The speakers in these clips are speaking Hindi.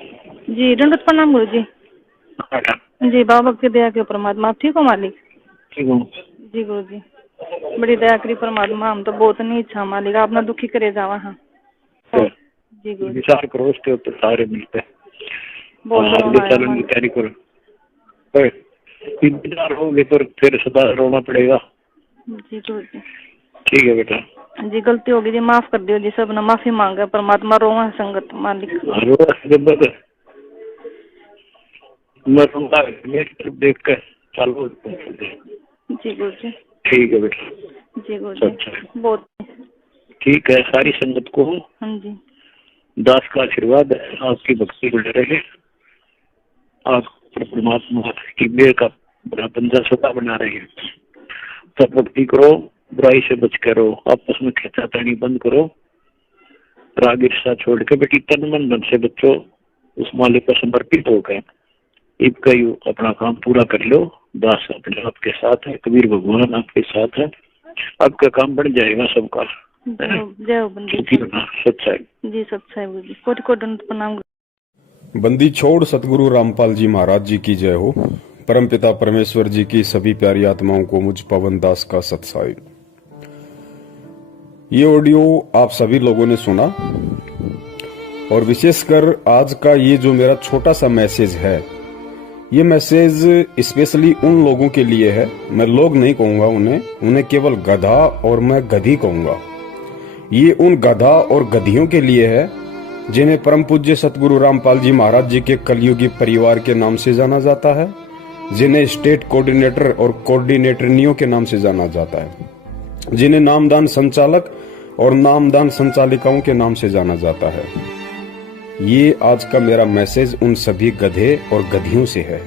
जी दंडवत प्रणाम गुरु जी। अच्छा, जी बाबा की दया के परमात्मा। आप ठीक हो मालिक? ठीक हूँ। जी गुरु जी बड़ी दया करी परमात्मा। हम तो बहुत नहीं इच्छा मालिक आपने दुखी करे जावा। हाँ तो जी गुरु जी विचार करो उसके ऊपर सारे मिलते हैं। बहुत आगे रोना आया चलने की मालिक। तैयारी करो। पर इंतजार होगे तो फिर सदा रोना पड़ेगा। जी गुरु जी। ठीक है बेटा। जी गलती होगी जी माफ कर दियो जी। सब ने माफी मांगे परमात्मा। रोवा संगत मालिक। रोज मैं सुनता मेरी तरफ देख कर चालू। जी गुरु जी। ठीक है बेटा। जी गुरु जी अच्छा बहुत। ठीक है। सारी संगत को हाँ जी दास का आशीर्वाद है। आपकी भक्ति बढ़ रहे। आप परमात्मा की मेहर का बड़ा बंदा सदा बना रहे हैं। सब भक्ति करो, बुराई से बच करो, आपस में खींचातानी बंद करो, राग ईर्ष्या छोड़ के बेटी तन मन धन से बच्चों उस मालिक को समर्पित होकर इनका अपना काम पूरा कर लो। दास अपने आपके साथ है, कबीर भगवान आपके साथ है। आपका काम बन जाएगा सबका। जय हो बंदी सच्चाई। जी सच्चाई गुरु जी। कोटि कोटि दंडवत प्रणाम। बंदी छोड़ सतगुरु रामपाल जी महाराज जी की जय हो। परमपिता परमेश्वर जी की सभी प्यारी आत्माओं को मुझ पवन दास का सत्साई। ये ऑडियो आप सभी लोगों ने सुना और विशेषकर आज का ये जो मेरा छोटा सा मैसेज है, ये मैसेज स्पेशली उन लोगों के लिए है। मैं लोग नहीं कहूंगा उन्हें केवल गधा और मैं गधी कहूंगा। ये उन गधा और गधियों के लिए है जिन्हें परम पूज्य सतगुरु रामपाल जी महाराज जी के कलयुगी परिवार के नाम से जाना जाता है, जिन्हें स्टेट कोऑर्डिनेटर और कोऑर्डिनेटरनियों के नाम से जाना जाता है, जिन्हें नामदान संचालक और नामदान संचालिकाओं के नाम से जाना जाता है। ये आज का मेरा मैसेज उन सभी गधे और गधियों से है।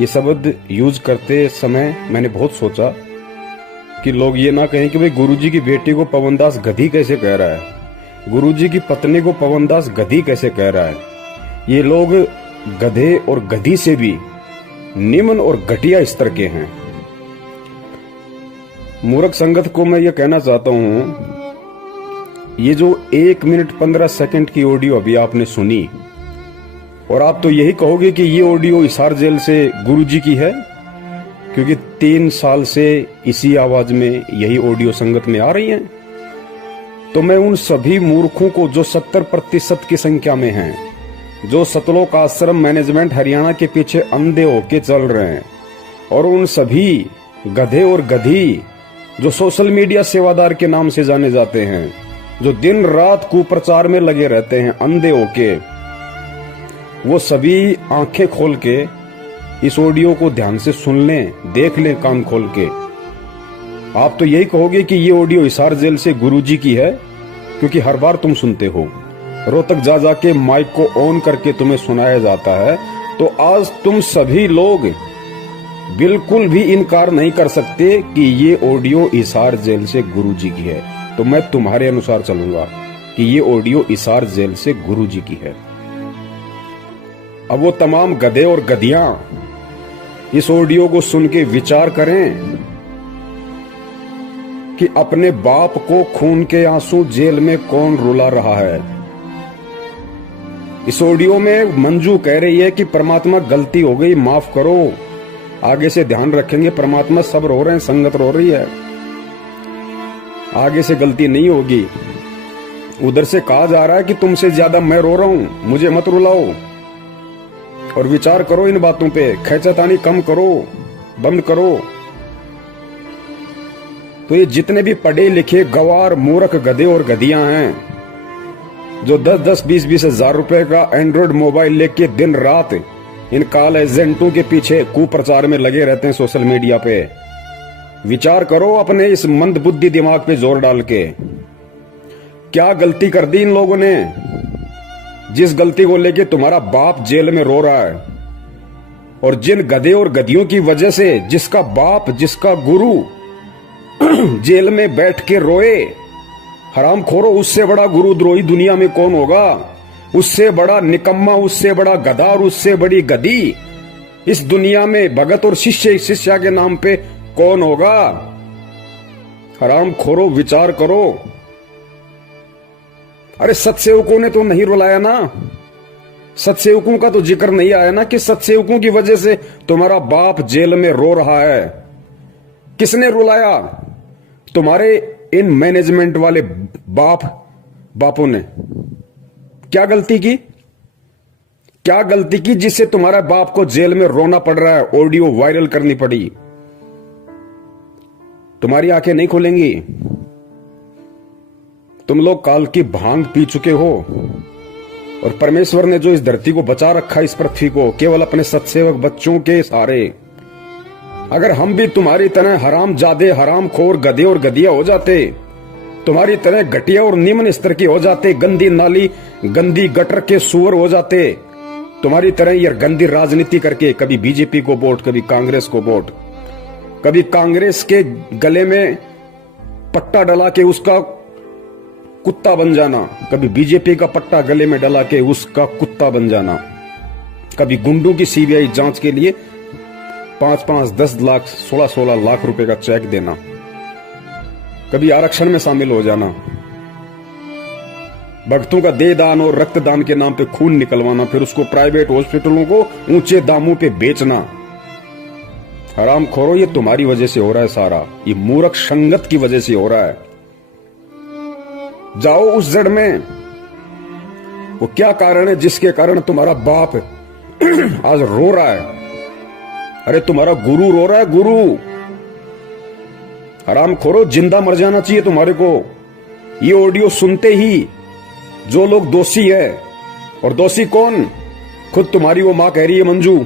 ये शब्द यूज करते समय मैंने बहुत सोचा कि लोग ये ना कहें कि भाई गुरुजी की बेटी को पवनदास गधी कैसे कह रहा है, गुरुजी की पत्नी को पवनदास गधी कैसे कह रहा है। ये लोग गधे और गधी से भी निम्न और घटिया स्तर के हैं। मूर्ख संगत को मैं ये कहना चाहता हूं, ये जो 1 मिनट 15 सेकंड की ऑडियो अभी आपने सुनी और आप तो यही कहोगे कि ये ऑडियो हिसार जेल से गुरुजी की है, क्योंकि 3 साल से इसी आवाज में यही ऑडियो संगत में आ रही है। तो मैं उन सभी मूर्खों को जो 70% की संख्या में हैं, जो सतलोक आश्रम मैनेजमेंट हरियाणा के पीछे अंधे होके चल रहे हैं, और उन सभी गधे और गधी जो सोशल मीडिया सेवादार के नाम से जाने जाते हैं, जो दिन रात कुप्रचार में लगे रहते हैं अंधे होके, वो सभी आंखें खोल के इस ऑडियो को ध्यान से सुन लें, देख लें कान खोल के। आप तो यही कहोगे कि ये ऑडियो हिसार जेल से गुरुजी की है, क्योंकि हर बार तुम सुनते हो, रोहतक जा जाके माइक को ऑन करके तुम्हें सुनाया जाता है। तो आज तुम सभी लोग बिल्कुल भी इनकार नहीं कर सकते कि ये ऑडियो हिसार जेल से गुरुजी की है। तो मैं तुम्हारे अनुसार चलूंगा कि ये ऑडियो हिसार जेल से गुरुजी की है। अब वो तमाम गधे और गधियां इस ऑडियो को सुन के विचार करें कि अपने बाप को खून के आंसू जेल में कौन रुला रहा है। इस ऑडियो में मंजू कह रही है कि परमात्मा गलती हो गई, माफ करो, आगे से ध्यान रखेंगे। परमात्मा सब रो रहे हैं, संगत रो रही है, आगे से गलती नहीं होगी। उधर से कहा जा रहा है कि तुमसे ज्यादा मैं रो रहा हूं, मुझे मत रुलाओ। और विचार करो इन बातों पे, खैचतानी कम करो, बंद करो। तो ये जितने भी पढ़े लिखे गवार मूर्ख गधे और गधियां हैं, जो 10-10, 20-20 हजार रुपए का एंड्रॉइड मोबाइल लेके दिन रात इन कॉल एजेंटों के पीछे कुप्रचार में लगे रहते हैं सोशल मीडिया पे, विचार करो अपने इस मंद बुद्धि दिमाग पे जोर डाल के, क्या गलती कर दी इन लोगों ने, जिस गलती को लेके तुम्हारा बाप जेल में रो रहा है। और जिन गधे और गधियों की वजह से जिसका बाप, जिसका गुरु जेल में बैठ के रोए, हराम खोरो, उससे बड़ा गुरुद्रोही दुनिया में कौन होगा, उससे बड़ा निकम्मा, उससे बड़ा गधा और उससे बड़ी गधी इस दुनिया में भगत और शिष्य शिष्या के नाम पे कौन होगा। हराम खोरो, विचार करो। अरे सत्सेवकों ने तो नहीं रुलाया ना, सत्सेवकों का तो जिक्र नहीं आया ना कि सत्सेवकों की वजह से तुम्हारा बाप जेल में रो रहा है। किसने रुलाया? तुम्हारे इन मैनेजमेंट वाले बापों ने। क्या गलती की? क्या गलती की जिससे तुम्हारा बाप को जेल में रोना पड़ रहा है, ऑडियो वायरल करनी पड़ी? तुम्हारी आंखें नहीं खुलेंगी। तुम लोग काल की भांग पी चुके हो और परमेश्वर ने जो इस धरती को बचा रखा, इस पृथ्वी को, केवल अपने सत्सेवक बच्चों के सहारे। अगर हम भी तुम्हारी तरह हराम जादे, हराम खोर, गधे और गधिया हो जाते, तुम्हारी तरह घटिया और निम्न स्तर के हो जाते, गंदी नाली, गंदी गटर के सुअर हो जाते, तुम्हारी तरह ये गंदी राजनीति करके कभी बीजेपी को वोट, कभी कांग्रेस को वोट, कभी कांग्रेस के गले में पट्टा डला के उसका कुत्ता बन जाना, कभी बीजेपी का पट्टा गले में डला के उसका कुत्ता बन जाना, कभी गुंडों की सीबीआई जांच के लिए 5-5, 10 लाख, 16-16 लाख रुपए का चेक देना, कभी आरक्षण में शामिल हो जाना, भक्तों का देह दान और रक्तदान के नाम पे खून निकलवाना, फिर उसको प्राइवेट हॉस्पिटलों को ऊंचे दामों पे बेचना। हराम खोरो, ये तुम्हारी वजह से हो रहा है सारा। ये मूर्ख संगत की वजह से हो रहा है। जाओ उस जड़ में, वो क्या कारण है जिसके कारण तुम्हारा बाप आज रो रहा है? अरे तुम्हारा गुरु रो रहा है, गुरु। हराम खोरो, जिंदा मर जाना चाहिए तुम्हारे को। ये ऑडियो सुनते ही जो लोग दोषी है, और दोषी कौन? खुद तुम्हारी वो मां कह रही है, मंजू,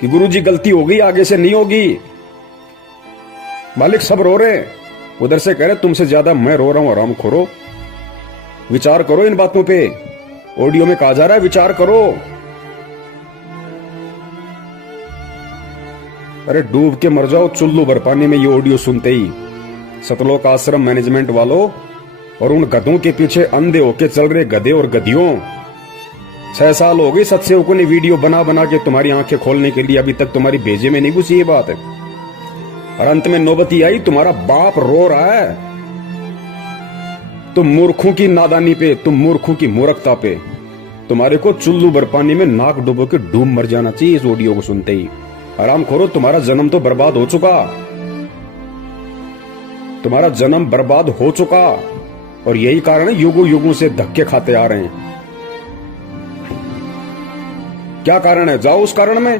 कि गुरुजी गलती हो गई, आगे से नहीं होगी। मालिक सब रो रहे हैं, उधर से कह रहे तुमसे ज्यादा मैं रो रहा हूं। हराम खोरो, विचार करो इन बातों पे। ऑडियो में कहा जा रहा है विचार करो। अरे डूब के मर जाओ चुल्लू भर पानी में ये ऑडियो सुनते ही। सतलोक आश्रम मैनेजमेंट वालों और उन गधों के पीछे अंधे होके चल रहे गधे और गधियों, 6 साल हो गए सत्सेवकों ने वीडियो बना बना के तुम्हारी आंखें खोलने के लिए, अभी तक तुम्हारी भेजे में नहीं घुसी ये बात है। और अंत में नौबती आई, तुम्हारा बाप रो रहा है। तुम मूर्खों की नादानी पे, तुम मूर्खों की मूर्खता पे, तुम्हारे को चुल्लू भर पानी में नाक डुबो के डूब मर जाना चाहिए इस ऑडियो को सुनते ही। आराम खोरो, तुम्हारा जन्म तो बर्बाद हो चुका, तुम्हारा जन्म बर्बाद हो चुका। और यही कारण है युगों युगों से धक्के खाते आ रहे हैं। क्या कारण है? जाओ उस कारण में।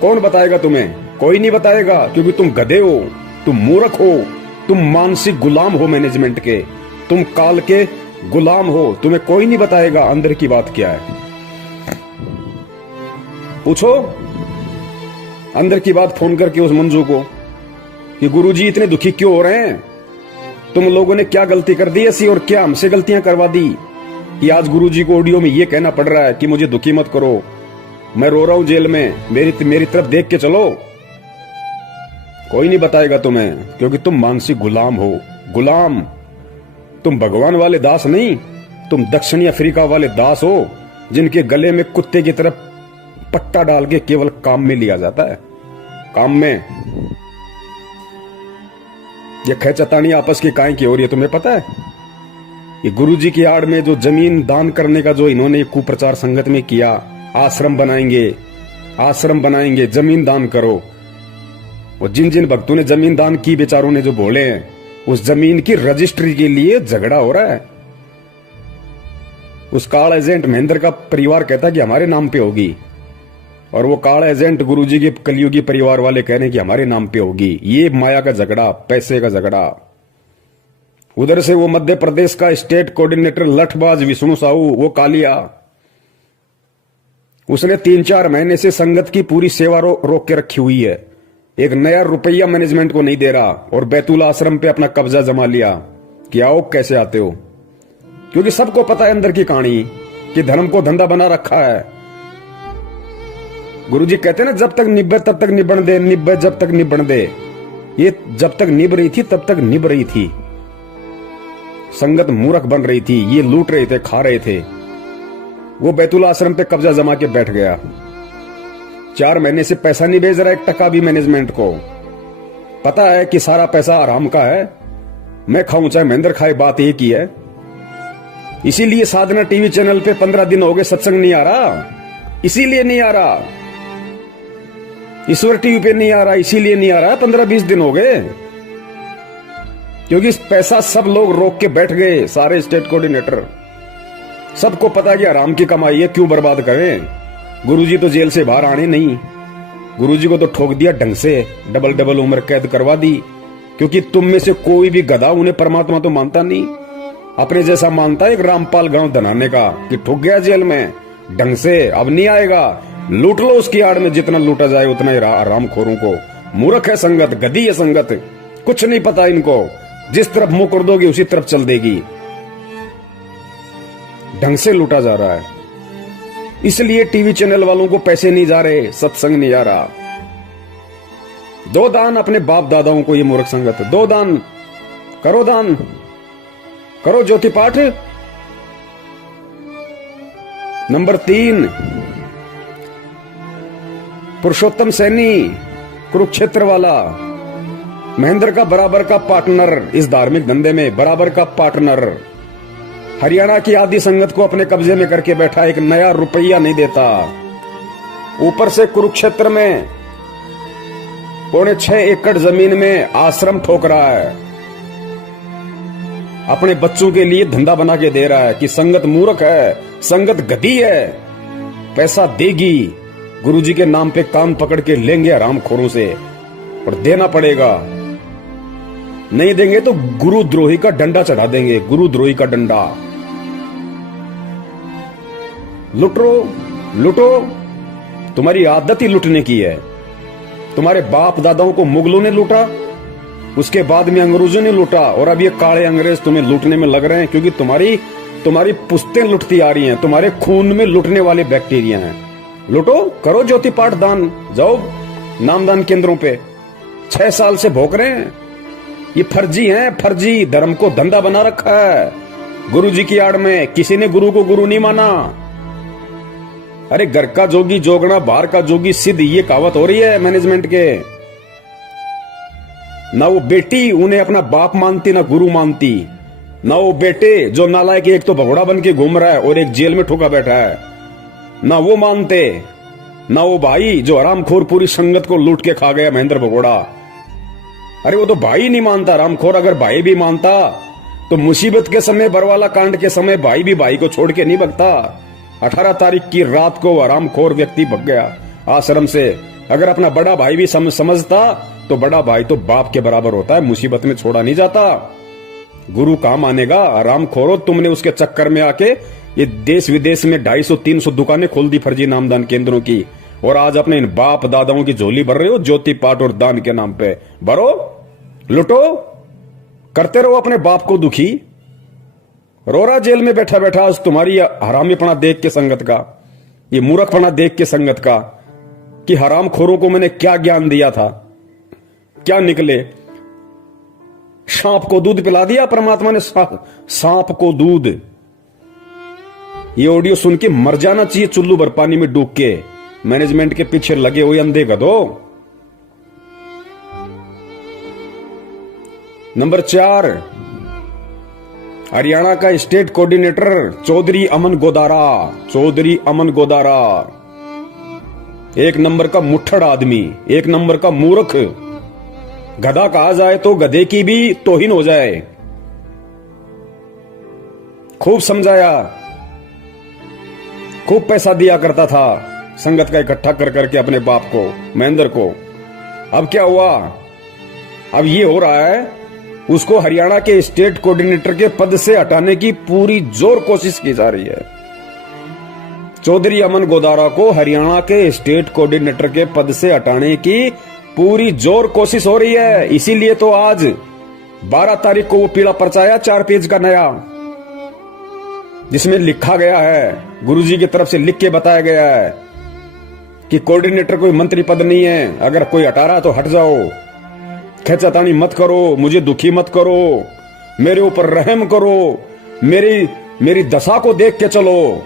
कौन बताएगा तुम्हें? कोई नहीं बताएगा, क्योंकि तुम गधे हो, तुम मूर्ख हो, तुम मानसिक गुलाम हो मैनेजमेंट के, तुम काल के गुलाम हो। तुम्हें कोई नहीं बताएगा अंदर की बात क्या है। पूछो अंदर की बात फोन करके उस मंजू को कि गुरुजी इतने दुखी क्यों हो रहे हैं, तुम लोगों ने क्या गलती कर दी ऐसी, और क्या हमसे गलतियां करवा दी कि आज गुरुजी को ऑडियो में ये कहना पड़ रहा है कि मुझे दुखी मत करो, मैं रो रहा हूं जेल में, मेरी तरफ देख के चलो। कोई नहीं बताएगा तुम्हें, क्योंकि तुम मानसिक गुलाम हो। गुलाम, तुम भगवान वाले दास नहीं, तुम दक्षिणी अफ्रीका वाले दास हो, जिनके गले में कुत्ते की तरफ पट्टा डाल के केवल काम में लिया जाता है। काम में ये खेचतानी आपस की काहे की हो रही है तुम्हें पता है? ये गुरुजी की आड़ में जो जमीन दान करने का जो इन्होंने कुप्रचार संगत में किया, आश्रम बनाएंगे, जमीन दान करो। और जिन जिन भक्तों ने जमीन दान की, बेचारों ने जो बोले हैं, उस जमीन की रजिस्ट्री के लिए झगड़ा हो रहा है। उस काल एजेंट महेंद्र का परिवार कहता है कि हमारे नाम पे होगी, और वो काल एजेंट गुरुजी के कलयुगी परिवार वाले कह रहे हैं कि हमारे नाम पे होगी। ये माया का झगड़ा, पैसे का झगड़ा। उधर से वो मध्य प्रदेश का स्टेट कोऑर्डिनेटर लठबाज विष्णु साहू, वो कालिया, उसने 3-4 महीने से संगत की पूरी सेवा रोक के रखी हुई है। एक नया रुपया मैनेजमेंट को नहीं दे रहा, और बैतूल आश्रम पे अपना कब्जा जमा लिया कि आओ कैसे आते हो। क्योंकि सबको पता है अंदर की कहानी कि धर्म को धंधा बना रखा है। गुरुजी कहते हैं ना, जब तक निब्बे तब तक निबण दे, निब्बे जब तक निबण दे। ये जब तक निभ रही थी तब तक निभ रही थी। संगत मूर्ख बन रही थी, ये लूट रहे थे, खा रहे थे। वो बैतूल आश्रम पे कब्जा जमा के बैठ गया। 4 महीने से पैसा नहीं भेज रहा, 1 टका भी मैनेजमेंट को। पता है कि सारा पैसा आराम का है, मैं खाऊं चाहे महेंद्र खाए, बात एक ही है। इसीलिए साधना टीवी चैनल पे 15 दिन हो गए सत्संग नहीं आ रहा, इसीलिए नहीं आ रहा। ईश्वर टीवी पे नहीं आ रहा, इसीलिए नहीं आ रहा। 15-20 दिन हो गए, क्योंकि पैसा सब लोग रोक के बैठ गए, सारे स्टेट कोऑर्डिनेटर। सबको पता कि आराम की कमाई है, क्यों बर्बाद करें। गुरुजी तो जेल से बाहर आने नहीं, गुरुजी को तो ठोक दिया ढंग से, डबल उम्र कैद करवा दी। क्योंकि तुम में से कोई भी गधा उन्हें परमात्मा तो मानता नहीं, अपने जैसा मानता है एक रामपाल गांव धनाने का, कि ठुक गया जेल में ढंग से, अब नहीं आएगा। लूट लो उसकी आड़ में, जितना लूटा जाए उतना ही रामखोरों को। मूर्ख है संगत, गधी है संगत, कुछ नहीं पता इनको। जिस तरफ मुंह कर दोगे उसी तरफ चल देगी। ढंग से लूटा जा रहा है, इसलिए टीवी चैनल वालों को पैसे नहीं जा रहे, सत्संग नहीं जा रहा। दो दान अपने बाप दादाओं को, ये मूर्ख संगत। दो दान करो, दान करो, ज्योति पाठ। नंबर 3, पुरुषोत्तम सैनी, कुरुक्षेत्र वाला, महेंद्र का बराबर का पार्टनर इस धार्मिक धंधे में, बराबर का पार्टनर। हरियाणा की आदि संगत को अपने कब्जे में करके बैठा, एक नया रुपया नहीं देता। ऊपर से कुरुक्षेत्र में 6.25 एकड़ जमीन में आश्रम ठोक रहा है, अपने बच्चों के लिए धंधा बना के दे रहा है। कि संगत मूर्ख है, संगत गधी है, पैसा देगी, गुरुजी के नाम पे कान पकड़ के लेंगे हरामखोरों से, और देना पड़ेगा। नहीं देंगे तो गुरुद्रोही का डंडा चढ़ा देंगे, गुरुद्रोही का डंडा। लुटो लुटो, तुम्हारी आदत ही लुटने की है। तुम्हारे बाप दादाओं को मुगलों ने लूटा, उसके बाद में अंग्रेजों ने लूटा, और अब ये काले अंग्रेज तुम्हें लूटने में लग रहे हैं, क्योंकि तुम्हारी पुश्तें लुटती आ रही हैं, तुम्हारे खून में लुटने वाले बैक्टीरिया हैं। लुटो, करो ज्योति पाठ दान, जाओ नामदान केंद्रों पे। 6 साल से भोग रहे हैं, ये फर्जी हैं, फर्जी धर्म को धंधा बना रखा है गुरुजी की आड़ में। किसी ने गुरु को गुरु नहीं माना। अरे घर का जोगी जोगना, बाहर का जोगी सिद्ध, ये कहावत हो रही है मैनेजमेंट के। ना वो बेटी उन्हें अपना बाप मानती, ना गुरु मानती। ना वो बेटे जो नालायक, एक तो भगोड़ा बन के घूम रहा है और एक जेल में ठोका बैठा है, ना वो मानते। ना वो भाई जो हरामखोर पूरी संगत को लूट के खा गया, महेंद्र भगोड़ा। अरे वो तो भाई नहीं मानता हरामखोर। अगर भाई भी मानता तो मुसीबत के समय, बरवाला कांड के समय, भाई भी भाई को छोड़ के नहीं भगता। 18 तारीख की रात को हरामखोर व्यक्ति भग गया आश्रम से। अगर अपना बड़ा भाई भी समझता तो बड़ा भाई तो बाप के बराबर होता है, मुसीबत में छोड़ा नहीं जाता। गुरु कहां मानेगा? हरामखोरो, तुमने उसके चक्कर में आके ये देश विदेश में 250-300 दुकानें खोल दी फर्जी नामदान केंद्रों की, और आज अपने इन बाप दादाओं की झोली भर रहे हो ज्योति पाठ और दान के नाम पे। भरो, लुटो, करते रहो अपने बाप को दुखी। रोरा जेल में बैठा बैठा आज तुम्हारी हरामीपना देख के संगत का, ये मूर्खपना देख के संगत का, कि हरामखोरों को मैंने क्या ज्ञान दिया था, क्या निकले। सांप को दूध पिला दिया परमात्मा ने, सांप को दूध। ये ऑडियो सुन के मर जाना चाहिए चुल्लू भर पानी में डूब के, मैनेजमेंट के पीछे लगे हुए अंधे गधो। नंबर 4, हरियाणा का स्टेट कोऑर्डिनेटर चौधरी अमन गोदारा। चौधरी अमन गोदारा एक नंबर का मुट्ठड़ आदमी, एक नंबर का मूर्ख। गधा कहा जाए तो गधे की भी तौहीन हो जाए। खूब समझाया, खूब पैसा दिया करता था संगत का इकट्ठा कर करके अपने बाप को, महेंद्र को। अब क्या हुआ? अब ये हो रहा है, उसको हरियाणा के स्टेट कोऑर्डिनेटर के पद से हटाने की पूरी जोर कोशिश की जा रही है। चौधरी अमन गोदारा को हरियाणा के स्टेट कोऑर्डिनेटर के पद से हटाने की पूरी जोर कोशिश हो रही है। इसीलिए तो आज 12 तारीख को वो पीला पर्चा आया 4 पेज का नया, जिसमें लिखा गया है, गुरुजी की तरफ से लिख के बताया गया है कि कोऑर्डिनेटर कोई मंत्री पद नहीं है, अगर कोई हटा रहा तो हट जाओ, खेचातानी मत करो, मुझे दुखी मत करो, मेरे ऊपर रहम करो, मेरी दशा को देख के चलो।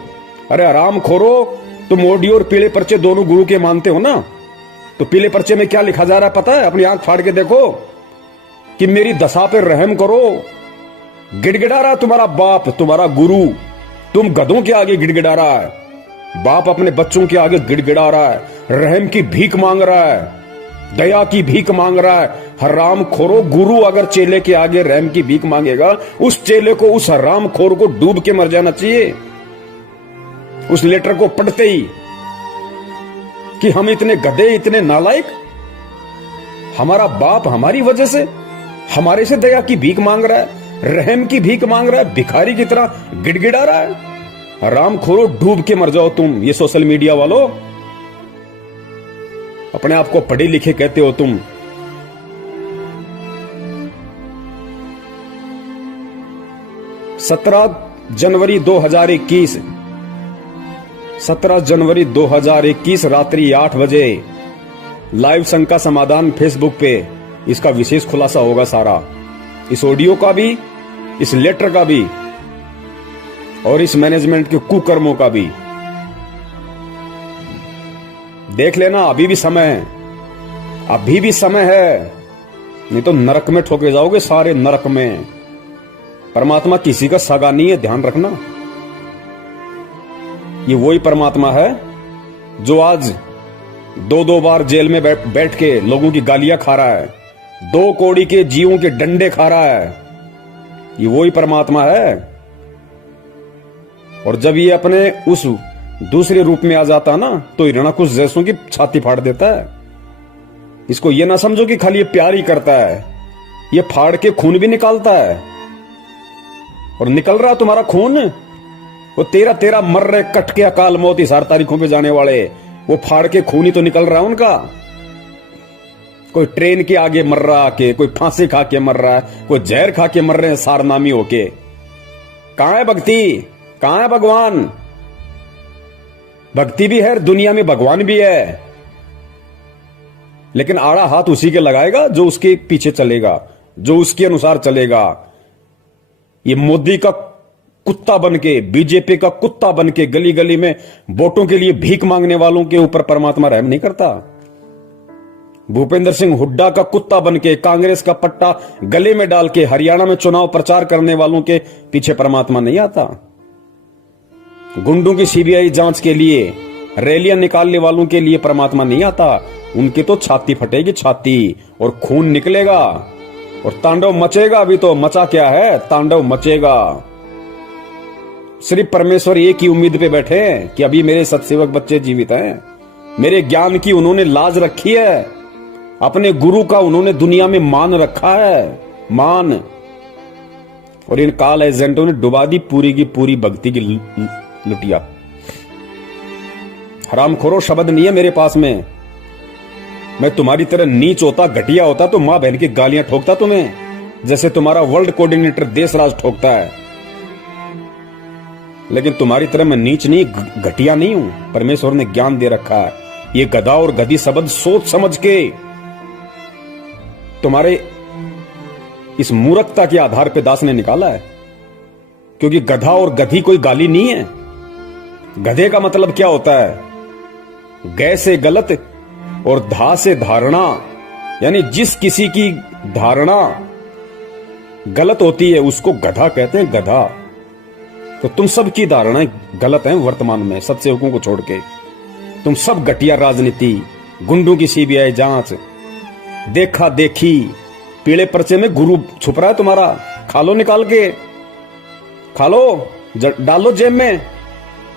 अरे आराम खोरो, तुम ऑडियो और पीले पर्चे दोनों गुरु के मानते हो ना, तो पीले पर्चे में क्या लिखा जा रहा है पता है? अपनी आंख फाड़ के देखो कि मेरी दशा पे रहम करो। गिड़गिड़ा रहा तुम्हारा बाप, तुम्हारा गुरु, तुम गधों के आगे गिड़गिड़ा रहा है, बाप अपने बच्चों के आगे गिड़गिड़ा रहा है, रहम की भीख मांग रहा है, दया की भीख मांग रहा है। हराम खोरो, गुरु अगर चेले के आगे रहम की भीख मांगेगा, उस चेले को, उस हराम खोर को डूब के मर जाना चाहिए उस लेटर को पढ़ते ही, कि हम इतने गधे, इतने नालायक, हमारा बाप हमारी वजह से हमारे से दया की भीख मांग रहा है, रहम की भीख मांग रहा है, भिखारी की तरह गिड़गिड़ा रहा है। हराम खोरो, डूब के मर जाओ तुम। ये सोशल मीडिया वालों, अपने आप को पढ़े लिखे कहते हो तुम। सत्रह जनवरी 2021 रात्रि 8 बजे लाइव संघ का समाधान फेसबुक पे इसका विशेष खुलासा होगा सारा, इस ऑडियो का भी, इस लेटर का भी, और इस मैनेजमेंट के कुकर्मों का भी। देख लेना, अभी भी समय है, अभी भी समय है, नहीं तो नरक में ठोके जाओगे, सारे नरक में। परमात्मा किसी का सगा नहीं है, ध्यान रखना। ये वही परमात्मा है जो आज 2-2 बार जेल में बैठ के लोगों की गालियां खा रहा है, 2 कौड़ी के जीवों के डंडे खा रहा है। ये वही परमात्मा है। और जब ये अपने उस दूसरे रूप में आ जाता ना, तो हिरणाकुश जैसों की छाती फाड़ देता है। इसको ये ना समझो कि खाली ये प्यार ही करता है, ये फाड़ के खून भी निकालता है। और निकल रहा तुम्हारा खून, वो 13 मर रहे कट के अकाल मौत इस 8 तारीखों पे जाने वाले, वो फाड़ के खून ही तो निकल रहा है उनका। कोई ट्रेन के आगे मर रहा के, कोई फांसी खा के मर रहा है, कोई जहर खा के मर रहे हैं सारनामी होके। कहां है भक्ति, कहां है भगवान? भक्ति भी है, दुनिया में भगवान भी है, लेकिन आड़ा हाथ उसी के लगाएगा जो उसके पीछे चलेगा, जो उसके अनुसार चलेगा। ये मोदी का कुत्ता बनके, बीजेपी का कुत्ता बनके गली गली में वोटों के लिए भीख मांगने वालों के ऊपर परमात्मा रहम नहीं करता। भूपेंद्र सिंह हुड्डा का कुत्ता बनके, कांग्रेस का पट्टा गले में डाल के हरियाणा में चुनाव प्रचार करने वालों के पीछे परमात्मा नहीं आता। गुंडों की सीबीआई जांच के लिए रैलियां निकालने वालों के लिए परमात्मा नहीं आता। उनकी तो छाती फटेगी, छाती, और खून निकलेगा और तांडव मचेगा। अभी तो मचा क्या है, तांडव मचेगा। सिर्फ परमेश्वर एक ही उम्मीद पे बैठे हैं कि अभी मेरे सत्सेवक बच्चे जीवित हैं, मेरे ज्ञान की उन्होंने लाज रखी है, अपने गुरु का उन्होंने दुनिया में मान रखा है, मान। और इन काल एजेंटों ने डुबा दी पूरी की पूरी भक्ति की लुटिया। हरामखोरो शब्द नहीं है मेरे पास में। मैं तुम्हारी तरह नीच होता, घटिया होता तो मां बहन की गालियां ठोकता तुम्हें, जैसे तुम्हारा वर्ल्ड कोऑर्डिनेटर देशराज ठोकता है। लेकिन तुम्हारी तरह मैं नीच नहीं, घटिया नहीं हूं। परमेश्वर ने ज्ञान दे रखा है। ये गधा और गधी शब्द सोच समझ के तुम्हारे इस मूर्खता के आधार पे दास ने निकाला है। क्योंकि गधा और गधी कोई गाली नहीं है। गधे का मतलब क्या होता है? गै से गलत और धा से धारणा, यानी जिस किसी की धारणा गलत होती है उसको गधा कहते हैं, गधा। तो तुम सब की धारणाएं गलत हैं वर्तमान में, सत्सेवकों को छोड़ के। तुम सब घटिया राजनीति, गुंडों की सीबीआई जांच, देखा देखी, पीले पर्चे में गुरु छुप रहा है तुम्हारा। खा लो, निकाल के खा लो, डालो जेब में।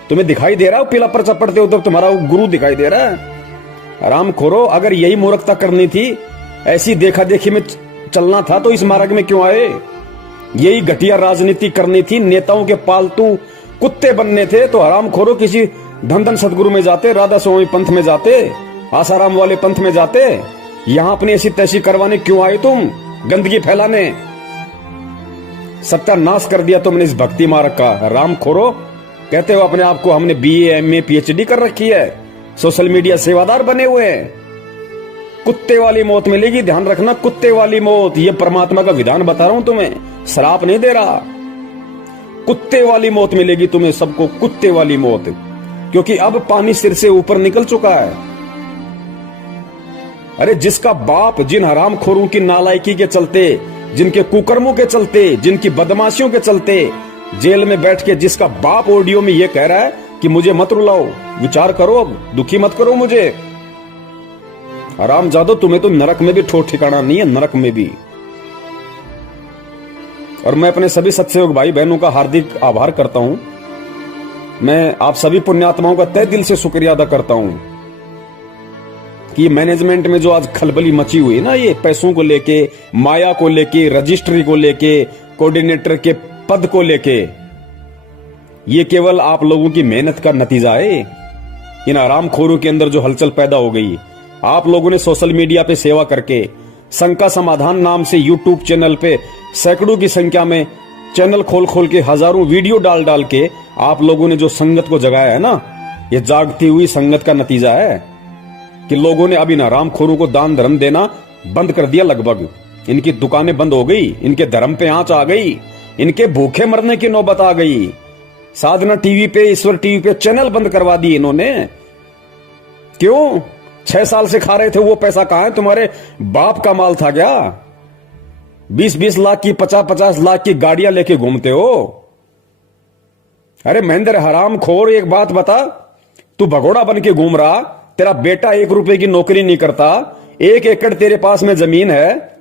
तुम्हें दिखाई दे रहा है पीला पर्चा पढ़ते हो तो तुम्हारा गुरु दिखाई दे रहा है। आराम खोरो, अगर यही मूर्खता करनी थी, ऐसी देखा देखी में चलना था तो इस मार्ग में क्यों आए? यही घटिया राजनीति करनी थी, नेताओं के पालतू कुत्ते बनने थे तो हराम खोरो किसी धन सदगुरु में जाते, राधा स्वामी पंथ में जाते, आसाराम वाले पंथ में जाते। यहां अपनी ऐसी तैसी करवाने क्यों आए तुम? गंदगी फैलाने। सत्यानाश कर दिया तुमने इस भक्ति मार्ग का। हराम खोरो, कहते हो अपने आप को हमने BA MA PhD कर रखी है, सोशल मीडिया सेवादार बने हुए हैं। कुत्ते वाली मौत मिलेगी, ध्यान रखना, कुत्ते वाली मौत। ये परमात्मा का विधान बता रहा हूं तुम्हें, श्राप नहीं दे रहा। कुत्ते वाली मौत मिलेगी तुम्हें सबको, कुत्ते वाली मौत। क्योंकि अब पानी सिर से ऊपर निकल चुका है। अरे जिसका बाप जिन हरामखोरों की नालायकी के चलते, जिनके कुकर्मों के चलते, जिनकी बदमाशियों के चलते जेल में बैठ के जिसका बाप ऑडियो में ये कह रहा है कि मुझे मत रुलाओ, विचार करो, अब दुखी मत करो मुझे। हरामजादो, तुम्हें तो नरक में भी ठोठ ठिकाना नहीं है, नरक में भी। और मैं अपने सभी सत्सयोग भाई बहनों का हार्दिक आभार करता हूं। मैं आप सभी पुण्यात्माओं का तहे दिल से शुक्रिया अदा करता हूं कि मैनेजमेंट में जो आज खलबली मची हुई है ना, ये पैसों को लेके, माया को लेके, रजिस्ट्री को लेके, कोऑर्डिनेटर के पद को लेके, ये केवल आप लोगों की मेहनत का नतीजा है। इन आरामखोरों के अंदर जो हलचल पैदा हो गई, आप लोगों ने सोशल मीडिया पे सेवा करके, शंका समाधान नाम से यूट्यूब चैनल पे सैकड़ों की संख्या में चैनल खोल खोल के, हजारों वीडियो डाल डाल के आप लोगों ने जो संगत को जगाया है ना, ये जागती हुई संगत का नतीजा है कि लोगों ने अब इन हरामखोरों को दान धर्म देना बंद कर दिया। लगभग इनकी दुकानें बंद हो गई, इनके धर्म पे आंच आ गई, इनके भूखे मरने की नौबत आ गई। साधना टीवी पे, ईश्वर टीवी पे चैनल बंद करवा दिए इन्होंने। क्यों? 6 साल से खा रहे थे, वो पैसा कहां है? तुम्हारे बाप का माल था क्या? 20-20 लाख की, 50-50 लाख की गाड़ियां लेके घूमते हो। अरे महेंद्र हरामखोर, एक बात बता, तू भगोड़ा बन के घूम रहा, तेरा बेटा 1 रुपए की नौकरी नहीं करता, 1 एकड़ तेरे पास में जमीन है।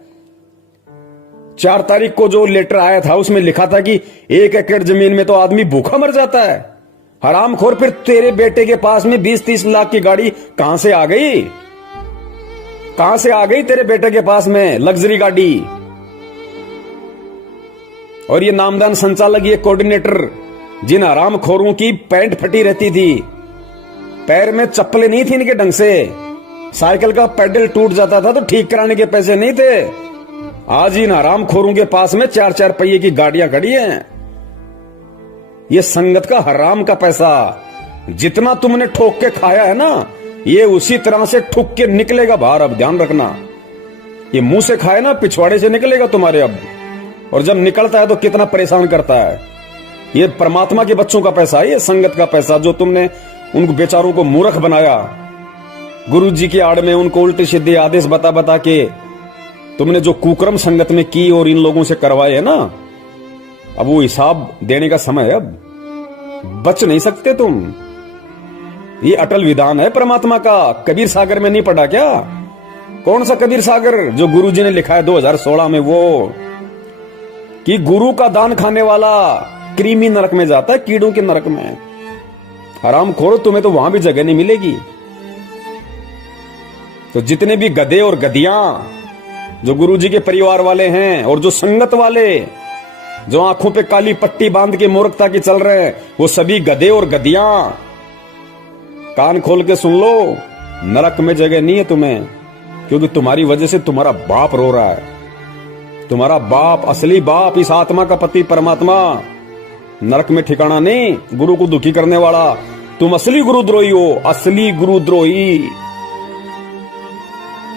4 तारीख को जो लेटर आया था उसमें लिखा था कि 1 एकड़ जमीन में तो आदमी भूखा मर जाता है। हरामखोर, फिर तेरे बेटे के पास में 20-30 लाख की गाड़ी कहां से आ गई? कहां से आ गई तेरे बेटे के पास में लग्जरी गाड़ी? और ये नामदान संचालक, ये कोऑर्डिनेटर, जिन हरामखोरों की पैंट फटी रहती थी, पैर में चप्पलें नहीं थी इनके ढंग से, साइकिल का पैडल टूट जाता था तो ठीक कराने के पैसे नहीं थे, आज इन हरामखोरों के पास में 4-4 पहिए की गाड़ियां खड़ी हैं। ये संगत का हराम का पैसा जितना तुमने ठोक के खाया है ना, ये उसी तरह से ठुक के निकलेगा बाहर। अब ध्यान रखना, ये मुंह से खाए ना, पिछवाड़े से निकलेगा तुम्हारे अब। और जब निकलता है तो कितना परेशान करता है। ये परमात्मा के बच्चों का पैसा है, ये संगत का पैसा, जो तुमने उन बेचारों को मूर्ख बनाया। गुरु जी की आड़ में उनको उल्टे सीधे आदेश बता बता के तुमने जो कुकर्म संगत में की और इन लोगों से करवाए है ना, अब वो हिसाब देने का समय है। अब बच नहीं सकते तुम। ये अटल विधान है परमात्मा का। कबीर सागर में नहीं पढ़ा क्या? कौन सा कबीर सागर जो गुरु जी ने लिखा है 2016 में, वो कि गुरु का दान खाने वाला कृमि नरक में जाता है, कीड़ों के नरक में। हरामखोरो, तुम्हें तो वहां भी जगह नहीं मिलेगी। तो जितने भी गधे और गधियां जो गुरुजी के परिवार वाले हैं और जो संगत वाले जो आंखों पे काली पट्टी बांध के मूर्खता की चल रहे हैं, वो सभी गधे और गधियां कान खोल के सुन लो, नरक में जगह नहीं है तुम्हें। क्योंकि तुम्हारी वजह से तुम्हारा बाप रो रहा है। तुम्हारा बाप, असली बाप, इस आत्मा का पति परमात्मा, नरक में ठिकाना नहीं। गुरु को दुखी करने वाला तुम असली गुरुद्रोही हो, असली गुरुद्रोही।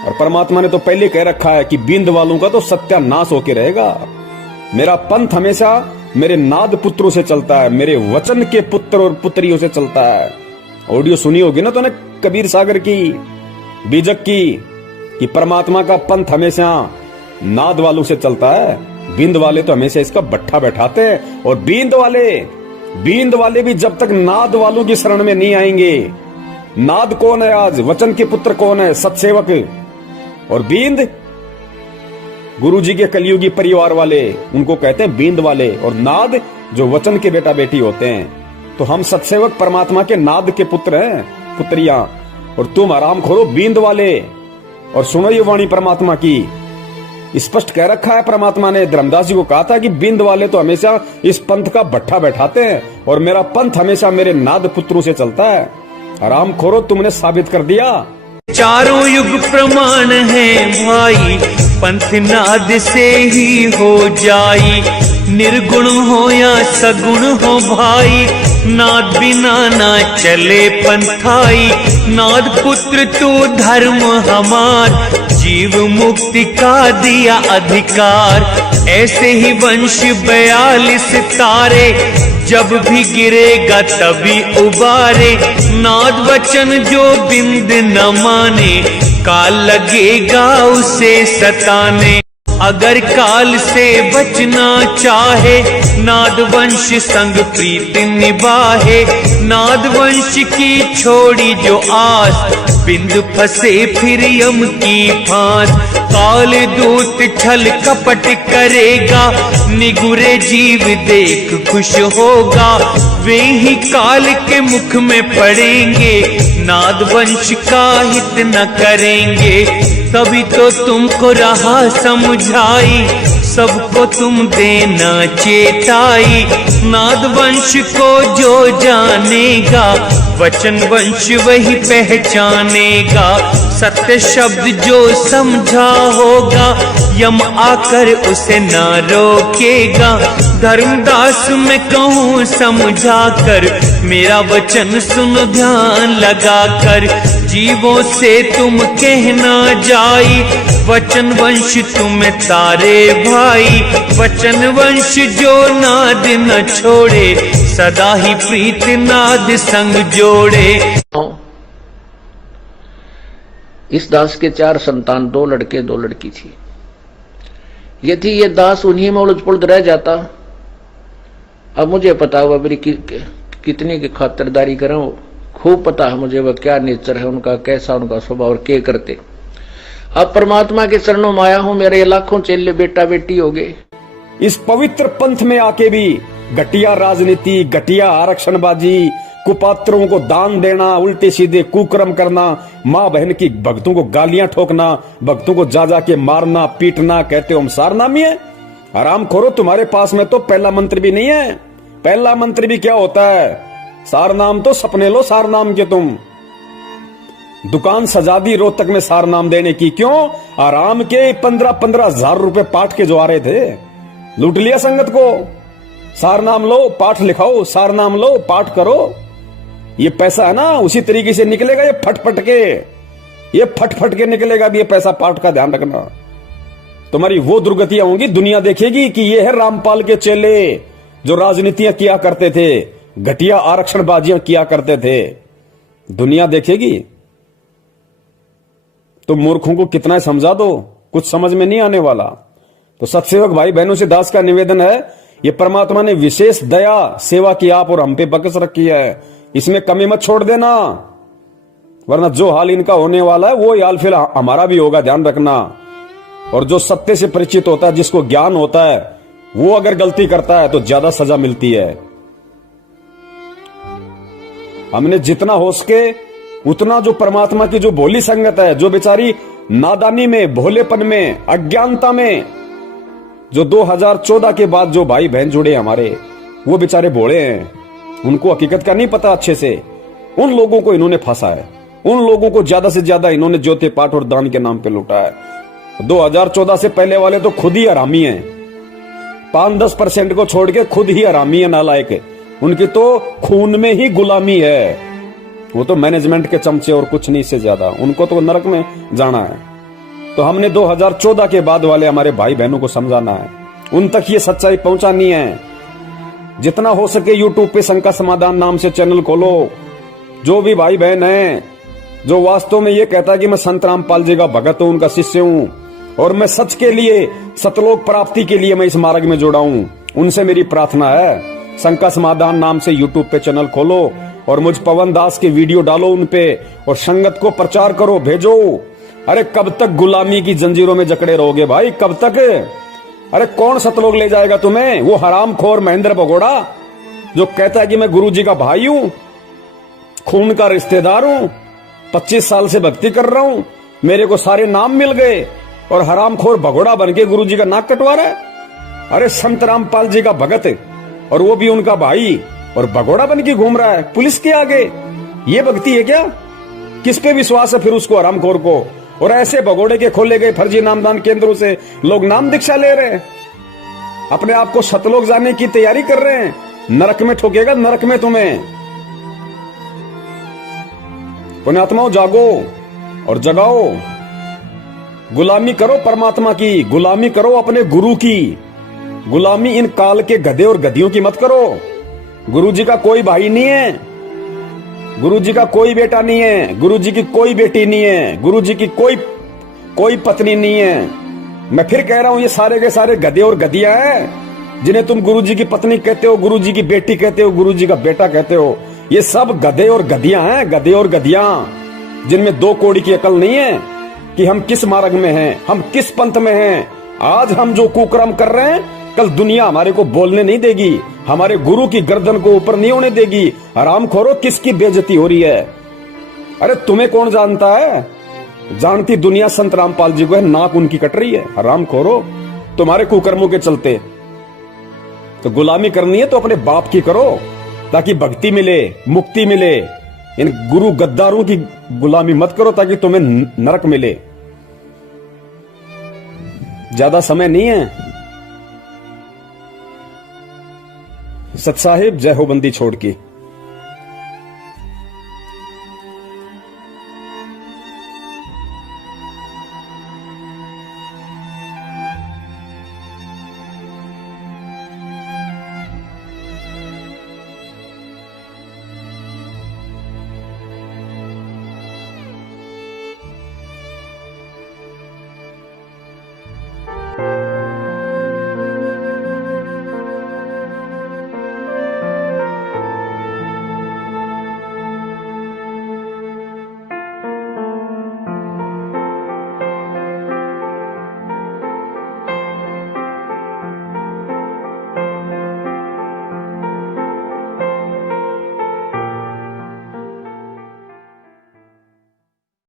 और परमात्मा ने तो पहले कह रखा है कि बिंद वालों का तो सत्यानाश होके रहेगा। मेरा पंथ हमेशा मेरे नाद पुत्रों से चलता है, मेरे वचन के पुत्र और पुत्रियों से चलता है। ऑडियो सुनी होगी ना तूने कबीर सागर की, बीजक की, कि परमात्मा का पंथ हमेशा नाद वालों से चलता है। बिंद वाले तो हमेशा इसका बट्ठा बैठाते हैं। और बिंद वाले भी जब तक नाद वालों की शरण में नहीं आएंगे। नाद कौन है आज? वचन के पुत्र कौन है? सत्सेवक। और बींद गुरुजी के कलियुगी परिवार वाले, उनको कहते हैं बींद वाले। और नाद जो वचन के बेटा बेटी होते हैं। तो हम सत्सेवक परमात्मा के नाद के पुत्र हैं, पुत्रियां। और तुम हरामखोरो बींद वाले। और सुनो ये वाणी परमात्मा की, स्पष्ट कह रखा है परमात्मा ने। धर्मदास जी को कहा था कि बिंद वाले तो हमेशा इस पंथ का भट्ठा बैठाते हैं और मेरा पंथ हमेशा मेरे नाद पुत्रों से चलता है। हरामखोरो, तुमने साबित कर दिया। चारों युग प्रमाण है भाई, पंथ नाद से ही हो जाई। निर्गुण हो या सगुण हो भाई, नाद बिना ना चले पंथाई। नाद पुत्र तू धर्म हमार, जीव मुक्ति का दिया अधिकार। ऐसे ही वंश 42 तारे, जब भी गिरेगा तभी उबारे। नाद वचन जो बिंद न माने, काल लगेगा उसे सताने। अगर काल से बचना चाहे, नाद वंश संग प्रीत निभाए। नाद वंश की छोड़ी जो आस, बिंद फंसे फिर यम की फांस। काल दूत छल कपट करेगा, निगुरे जीव देख खुश होगा। वे ही काल के मुख में पड़ेंगे, नाद वंश का हित न करेंगे। तभी तो तुमको रहा समझाई, सबको तुम देना चेताई। नाद वंश को जो जानेगा, वचन वंश वही पहचानेगा। सत्य शब्द जो समझा होगा, यम आकर उसे ना रोकेगा। धर्मदास मैं कहूँ समझा कर, मेरा वचन सुनो ध्यान लगा कर। जीवों से तुम कहना जाई, वचन वंश तुम्हें तारे भाई। वचन वंश जो नाद न छोड़े, सदा ही प्रीत नाद संग जोड़े। इस दास के 4 संतान, 2 लड़के 2 लड़की थी। यदि ये दास उन्हीं में उलझ पुलझ रह जाता, अब मुझे पता हुआ मेरी कितनी की खातिरदारी करूं, खूब पता है मुझे वह क्या नेचर है उनका, कैसा उनका स्वभाव और क्या करते। अब परमात्मा के चरणों में आया हूं, मेरे ये लाखों चेले बेटा बेटी हो गए। इस पवित्र पंथ में आके भी घटिया राजनीति, घटिया आरक्षणबाजी, कुपात्रों को दान देना, उल्टे सीधे कुकर्म करना, माँ बहन की भक्तों को गालियां ठोकना, भक्तों को जा के मारना पीटना, कहते हो हम सारनामी है। आराम खोरो, तुम्हारे पास में तो पहला मंत्र भी नहीं है। पहला मंत्र भी क्या होता है? सारनाम तो सपने लो सारनाम के तुम। दुकान सजा दी रोहतक में सारनाम देने की, क्यों? आराम के 15-15 हजार रुपए पाठ के जो आ रहे थे, लूट लिया संगत को। सारनाम लो, पाठ लिखाओ, सारनाम लो, पाठ करो। ये पैसा है ना, उसी तरीके से निकलेगा। ये फट के निकलेगा भी ये पैसा, पाठ का ध्यान रखना। तुम्हारी वो दुर्गतियां होंगी, दुनिया देखेगी कि ये है रामपाल के चेले जो राजनीतियां किया करते थे, घटिया आरक्षणबाजियां किया करते थे। दुनिया देखेगी। तो मूर्खों को कितना समझा दो, कुछ समझ में नहीं आने वाला। तो सत्सेवक भाई बहनों से दास का निवेदन है, ये परमात्मा ने विशेष दया सेवा की आप और हम पे बख्श रखी है, इसमें कमी मत छोड़ देना, वरना जो हाल इनका होने वाला है वो हाल फिर हमारा भी होगा, ध्यान रखना। और जो सत्य से परिचित होता है, जिसको ज्ञान होता है, वो अगर गलती करता है तो ज्यादा सजा मिलती है। हमने जितना हो सके उतना जो परमात्मा की जो भोली संगत है, जो बेचारी नादानी में, भोलेपन में, अज्ञानता में, जो 2014 के बाद जो भाई बहन जुड़े हमारे, वो बेचारे भोले हैं, उनको हकीकत का नहीं पता अच्छे से। उन लोगों को इन्होंने फंसा है, उन लोगों को ज्यादा से ज्यादा इन्होंने ज्योति पाठ और दान के नाम पे लूटा है। 2014 से पहले वाले तो खुद ही हरामी हैं, 5-10% को छोड़ के खुद ही हरामी है, नालायक। उनकी तो खून में ही गुलामी है, वो तो मैनेजमेंट के चमचे और कुछ नहीं से ज्यादा, उनको तो नरक में जाना है। तो हमने 2014 के बाद वाले हमारे भाई बहनों को समझाना है, उन तक ये सच्चाई पहुंचानी है। जितना हो सके यूट्यूब पे शंका समाधान नाम से चैनल खोलो। जो भी भाई बहन है जो वास्तव में ये कहता है कि मैं संत रामपाल जी का भगत हूं, उनका शिष्य हूं, और मैं सच के लिए, सतलोक प्राप्ति के लिए मैं इस मार्ग में जुड़ा हूं, उनसे मेरी प्रार्थना है, शंका समाधान नाम से यूट्यूब पे चैनल खोलो और मुझ पवन दास के वीडियो डालो उन पे, और संगत को प्रचार करो, भेजो। अरे कब तक गुलामी की जंजीरों में जकड़े रहोगे भाई, कब तक? अरे कौन सतलोक ले जाएगा तुम्हें? वो हरामखोर महेंद्र भगोड़ा जो कहता है कि मैं गुरुजी का भाई हूं, खून का रिश्तेदार हूं, 25 साल से भक्ति कर रहा हूं, मेरे को सारे नाम मिल गए, और हरामखोर भगोड़ा बन के गुरुजी का नाक कटवा रहा है। अरे संत रामपाल जी का भगत, और वो भी उनका भाई, और भगोड़ा बन के घूम रहा है पुलिस के आगे। ये भक्ति है क्या? किस पे विश्वास है फिर उसको, हरामखोर को? और ऐसे भगोड़े के खोले गए फर्जी नामदान केंद्रों से लोग नाम दीक्षा ले रहे हैं, अपने आप को सतलोक जाने की तैयारी कर रहे हैं। नरक में ठोकेगा, नरक में तुम्हें। पुण्यात्माओं, जागो और जगाओ। गुलामी करो परमात्मा की, गुलामी करो अपने गुरु की, गुलामी इन काल के गधे और गधियों की मत करो। गुरु जी का कोई भाई नहीं है, गुरु जी का कोई बेटा नहीं है, गुरु जी की कोई बेटी नहीं है, गुरु जी की कोई पत्नी नहीं है। मैं फिर कह रहा हूं, ये सारे के सारे गधे और गधियां हैं। जिन्हें तुम गुरुजी की पत्नी कहते हो, गुरुजी की बेटी कहते हो, गुरुजी का बेटा कहते हो, ये सब गधे और गधियां हैं, गधे और गधियां, जिनमें दो कौड़ी की अकल नहीं है कि हम किस मार्ग में हैं, हम किस पंथ में हैं। आज हम जो कुकर्म कर रहे हैं, कल दुनिया हमारे को बोलने नहीं देगी, हमारे गुरु की गर्दन को ऊपर नहीं होने देगी। हरामखोरो, किसकी बेइज्जती हो रही है? अरे तुम्हें कौन जानता है? जानती दुनिया संत रामपाल जी को है, नाक उनकी कट रही है। हरामखोरो, तुम्हारे कुकर्मों के चलते। तो गुलामी करनी है तो अपने बाप की करो, ताकि भक्ति मिले, मुक्ति मिले। इन गुरु गद्दारों की गुलामी मत करो ताकि तुम्हें नरक मिले। ज्यादा समय नहीं है। सत साहिब, जय हो बंदी छोड़ की।